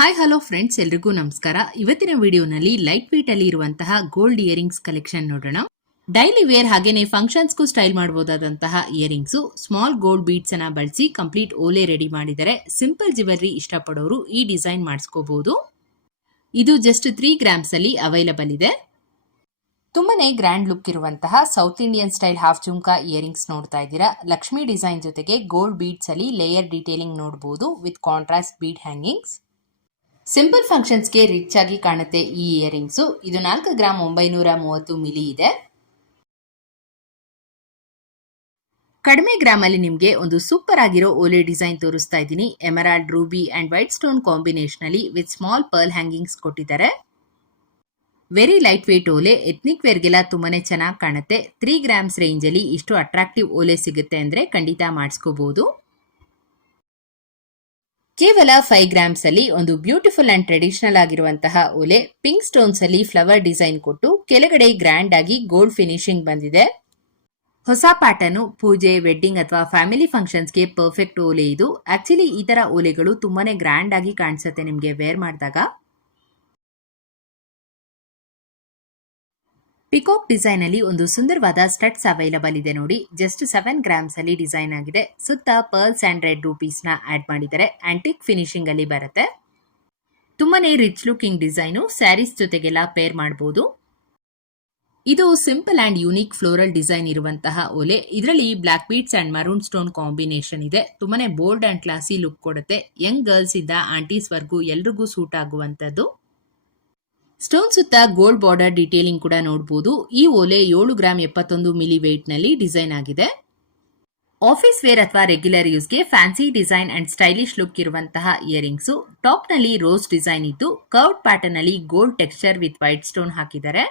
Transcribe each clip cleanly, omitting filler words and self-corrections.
Hi hello friends, ಎಲ್ರಿಗೂ ನಮಸ್ಕಾರ. ಇವತ್ತಿನ ವಿಡಿಯೋನಲ್ಲಿ ಲೈಟ್ ವೇಟ್ ಅಲ್ಲಿ ಇರುವಂತಹ ಗೋಲ್ಡ್ ಇಯರಿಂಗ್ಸ್ ಕಲೆಕ್ಷನ್ ನೋಡೋಣ. ಡೈಲಿ ವೇರ್ ಹಾಗೇನೆ ಫಂಕ್ಷನ್ಸ್ಗೂ ಸ್ಟೈಲ್ ಮಾಡಬಹುದಾದಂತಹ ಇಯರಿಂಗ್ಸ್ ಸ್ಮಾಲ್ ಗೋಲ್ಡ್ ಬೀಡ್ಸ್ ಅನ್ನ ಬಳಸಿ ಕಂಪ್ಲೀಟ್ ಓಲೆ ರೆಡಿ ಮಾಡಿದರೆ ಸಿಂಪಲ್ ಜ್ಯುವೆಲರಿ ಇಷ್ಟಪಡೋರು ಈ ಡಿಸೈನ್ ಮಾಡಿಸ್ಕೋಬಹುದು. ಇದು ಜಸ್ಟ್ 3 ಗ್ರಾಮ್ಸ್ ಅಲ್ಲಿ ಅವೈಲಬಲ್ ಇದೆ. ತುಂಬಾನೇ ಗ್ರ್ಯಾಂಡ್ ಲುಕ್ ಇರುವಂತಹ South Indian style half jhumka earrings ನೋಡ್ತಾ ಇದ್ದೀರಾ. ಲಕ್ಷ್ಮಿ ಡಿಸೈನ್ ಜೊತೆಗೆ ಗೋಲ್ಡ್ ಬೀಡ್ಸ್ ಅಲ್ಲಿ ಲೇಯರ್ ಡೀಟೇಲಿಂಗ್ ನೋಡಬಹುದು with contrast bead hangings. Simple ಫಂಕ್ಷನ್ಸ್ಗೆ ರಿಚ್ ಆಗಿ ಕಾಣುತ್ತೆ ಈ ಇಯರಿಂಗ್ಸ್. ಇದು 4 ಗ್ರಾಮ್ 930 ಮಿಲಿ ಇದೆ. ಕಡಿಮೆ ಗ್ರಾಮ್ ಅಲ್ಲಿ ನಿಮಗೆ ಒಂದು ಸೂಪರ್ ಆಗಿರೋ ಓಲೆ ಡಿಸೈನ್ ತೋರಿಸ್ತಾ ಇದ್ದೀನಿ. Emerald, Ruby and white stone combination ಅಲ್ಲಿ ವಿತ್ ಸ್ಮಾಲ್ ಪರ್ಲ್ ಹ್ಯಾಂಗಿಂಗ್ಸ್ ಕೊಟ್ಟಿದ್ದಾರೆ. ವೆರಿ ಲೈಟ್ ವೇಟ್ ಓಲೆ, ಎಥ್ನಿಕ್ ವೇರ್ಗೆಲ್ಲ ತುಂಬಾನೇ ಚೆನ್ನಾಗಿ ಕಾಣುತ್ತೆ. 3 ಗ್ರಾಮ್ಸ್ ರೇಂಜ್ ಅಲ್ಲಿ ಇಷ್ಟು ಅಟ್ರಾಕ್ಟಿವ್ ಓಲೆ ಸಿಗುತ್ತೆ ಅಂದ್ರೆ ಖಂಡಿತ ಮಾಡಿಸ್ಕೋಬಹುದು. ಕೇವಲ 5 ಗ್ರಾಮ್ಸ್ ಅಲ್ಲಿ ಒಂದು ಬ್ಯೂಟಿಫುಲ್ ಅಂಡ್ ಟ್ರೆಡಿಷನಲ್ ಆಗಿರುವಂತಹ ಓಲೆ ಪಿಂಕ್ ಸ್ಟೋನ್ಸ್ ಅಲ್ಲಿ ಫ್ಲವರ್ ಡಿಸೈನ್ ಕೊಟ್ಟು ಕೆಳಗಡೆ ಗ್ರ್ಯಾಂಡ್ ಆಗಿ ಗೋಲ್ಡ್ ಫಿನಿಶಿಂಗ್ ಬಂದಿದೆ. ಹೊಸ ಪ್ಯಾಟರ್ನ್ ಪೂಜೆ, ವೆಡ್ಡಿಂಗ್ ಅಥವಾ ಫ್ಯಾಮಿಲಿ ಫಂಕ್ಷನ್ಸ್ಗೆ ಪರ್ಫೆಕ್ಟ್ ಓಲೆ ಇದು. ಆಕ್ಚುಲಿ ಈ ತರ ಓಲೆಗಳು ತುಂಬಾನೇ ಗ್ರ್ಯಾಂಡ್ ಆಗಿ ಕಾಣಿಸುತ್ತೆ ನಿಮಗೆ ವೇರ್ ಮಾಡಿದಾಗ. ಪಿಕಾಕ್ ಡಿಸೈನ್ ಅಲ್ಲಿ ಒಂದು ಸುಂದರವಾದ ಸ್ಟಡ್ಸ್ ಅವೈಲಬಲ್ ಇದೆ ನೋಡಿ. ಜಸ್ಟ್ 7 ಗ್ರಾಮ್ಸ್ ಅಲ್ಲಿ ಡಿಸೈನ್ ಆಗಿದೆ. ಸುತ್ತ ಪರ್ಲ್ಸ್ ಅಂಡ್ ರೆಡ್ ರೂಪೀಸ್ ನ ಆಡ್ ಮಾಡಿದ್ದಾರೆ. ಆಂಟಿಕ್ ಫಿನಿಶಿಂಗ್ ಅಲ್ಲಿ ಬರುತ್ತೆ. ತುಂಬಾನೇ ರಿಚ್ ಲುಕಿಂಗ್ ಡಿಸೈನು, ಸ್ಯಾರೀಸ್ ಜೊತೆಗೆಲ್ಲ ಪೇರ್ ಮಾಡಬಹುದು. ಇದು simple and unique floral design ಇರುವಂತಹ ಓಲೆ. ಇದರಲ್ಲಿ black beads and maroon stone combination ಇದೆ. ತುಂಬಾನೇ ಬೋಲ್ಡ್ ಅಂಡ್ ಕ್ಲಾಸಿ ಲುಕ್ ಕೊಡುತ್ತೆ. ಯಂಗ್ ಗರ್ಲ್ಸ್ ಇಂದ ಆಂಟೀಸ್ ವರ್ಗೂ ಎಲ್ರಿಗೂ ಸೂಟ್ ಆಗುವಂತದ್ದು. ಸ್ಟೋನ್ ಸುತ್ತ ಗೋಲ್ಡ್ ಬಾರ್ಡರ್ ಡೀಟೇಲಿಂಗ್ ಕೂಡ ನೋಡಬಹುದು. ಈ ಓಲೆ 7 ಗ್ರಾಮ್ 71 ಮಿಲಿ ವೇಟ್ ನಲ್ಲಿ ಡಿಸೈನ್ ಆಗಿದೆ. ಆಫೀಸ್ ವೇರ್ ಅಥವಾ ರೆಗ್ಯುಲರ್ ಯೂಸ್ಗೆ fancy design and stylish look ಇರುವಂತಹ ಇಯರಿಂಗ್ಸ್. ಟಾಪ್ ನಲ್ಲಿ ರೋಸ್ ಡಿಸೈನ್ ಇದ್ದು ಕರ್ವ್ಡ್ ಪ್ಯಾಟರ್ನ್ ಅಲ್ಲಿ gold texture with white stone ಹಾಕಿದ್ದಾರೆ.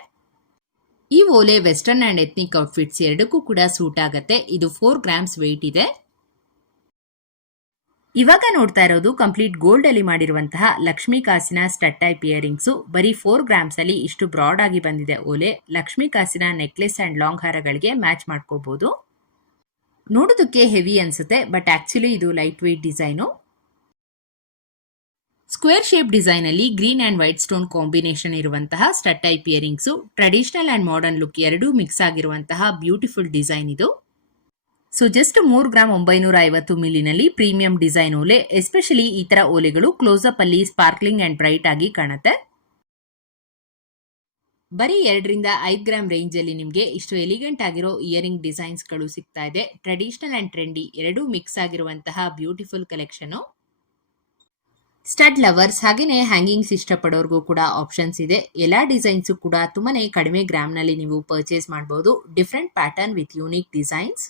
ಈ ಓಲೆ ವೆಸ್ಟರ್ನ್ ಅಂಡ್ ಎಥ್ನಿಕ್ ಔಟ್ಫಿಟ್ಸ್ ಎರಡಕ್ಕೂ ಕೂಡ ಸೂಟ್ ಆಗುತ್ತೆ. ಇದು 4 ಗ್ರಾಮ್ಸ್ ವೇಟ್ ಇದೆ. ಇವಾಗ ನೋಡ್ತಾ ಇರೋದು ಕಂಪ್ಲೀಟ್ ಗೋಲ್ಡ್ ಅಲ್ಲಿ ಮಾಡಿರುವಂತಹ ಲಕ್ಷ್ಮಿ ಕಾಸಿನ ಸ್ಟಡ್ ಟೈಪ್ ಇಯರಿಂಗ್ಸ್. ಬರೀ 4 ಗ್ರಾಮ್ಸ್ ಅಲ್ಲಿ ಇಷ್ಟು ಬ್ರಾಡ್ ಆಗಿ ಬಂದಿದೆ ಓಲೆ. ಲಕ್ಷ್ಮಿ ಕಾಸಿನ ನೆಕ್ಲೆಸ್ ಅಂಡ್ ಲಾಂಗ್ ಹಾರಗಳಿಗೆ ಮ್ಯಾಚ್ ಮಾಡ್ಕೋಬಹುದು. ನೋಡೋದಕ್ಕೆ ಹೆವಿ ಅನ್ಸುತ್ತೆ, ಬಟ್ ಆಕ್ಚುಲಿ ಇದು light weight design. Square shape design ಅಲ್ಲಿ green and white stone combination ಇರುವಂತಹ stud type earrings. Traditional and modern look ಎರಡೂ ಮಿಕ್ಸ್ ಆಗಿರುವಂತಹ ಬ್ಯೂಟಿಫುಲ್ ಡಿಸೈನ್ ಇದು. ಸೊ ಜಸ್ಟ್ 3 ಗ್ರಾಮ್ 950 ಮಿಲಿನಲ್ಲಿ ಪ್ರೀಮಿಯಂ ಡಿಸೈನ್ ಓಲೆ. ಎಸ್ಪೆಷಲಿ ಈ ತರ ಓಲೆಗಳು ಕ್ಲೋಸ್ ಅಪ್ ಅಲ್ಲಿ ಸ್ಪಾರ್ಕ್ಲಿಂಗ್ ಅಂಡ್ ಬ್ರೈಟ್ ಆಗಿ ಕಾಣುತ್ತೆ. ಬರೀ 2 ರಿಂದ 5 ಗ್ರಾಮ್ ರೇಂಜ್ ಅಲ್ಲಿ ನಿಮಗೆ ಇಷ್ಟು ಎಲಿಗೆಂಟ್ ಆಗಿರೋ ಇಯರಿಂಗ್ ಡಿಸೈನ್ಸ್ ಗಳು ಸಿಗ್ತಾ ಇದೆ. ಟ್ರೆಡಿಷನಲ್ ಅಂಡ್ ಟ್ರೆಂಡಿ ಎರಡೂ ಮಿಕ್ಸ್ ಆಗಿರುವಂತಹ ಬ್ಯೂಟಿಫುಲ್ ಕಲೆಕ್ಷನ್. ಸ್ಟಡ್ ಲವರ್ಸ್ ಹಾಗೇನೆ ಹ್ಯಾಂಗಿಂಗ್ಸ್ ಇಷ್ಟಪಡೋರ್ಗೂ ಕೂಡ ಆಪ್ಷನ್ಸ್ ಇದೆ. ಎಲ್ಲಾ ಡಿಸೈನ್ಸ್ ಕೂಡ ತುಂಬಾನೇ ಕಡಿಮೆ ಗ್ರಾಮ್ ನಲ್ಲಿ ನೀವು ಪರ್ಚೇಸ್ ಮಾಡಬಹುದು. Different pattern with unique designs.